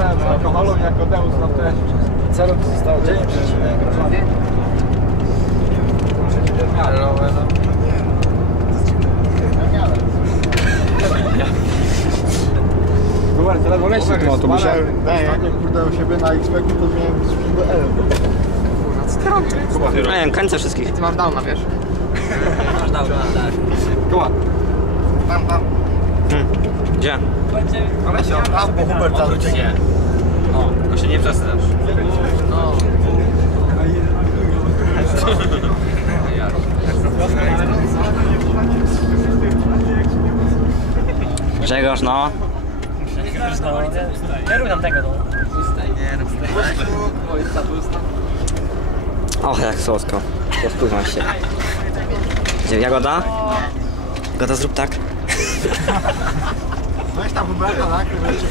Nikodemu na te celu zostało 9 przecinek. Numer to ledwo mieści w tym autobusie. Ostatnio kurde u siebie na X-Peku to zmieniłem z do L. Nie wiem, kończę wszystkich. Ty masz downa, wiesz? Kuba, Tam, tam. Gdzie? Kolesio, tam, bo Hubert tam ucieknie. O, tylko się nie przestrasz. No. Grzegorz, no. Kieruj nam tego, no. O, jak słodko. Rozpływam się. Gdzie Jagoda? Jagoda, zrób tak. Huberta, tak? Będzie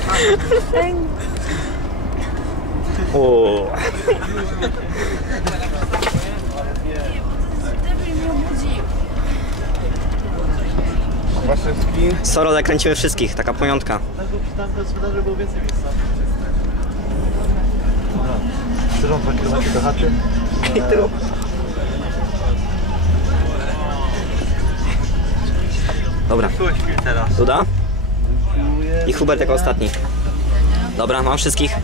O. Waszewski. Soro zakręcimy wszystkich, taka pamiątka. Tam do sprzedaży było więcej miejsca. Dobra. 2 km do chaty. Dobra. Duda? I Hubert jako ostatni. Dobra, mam wszystkich.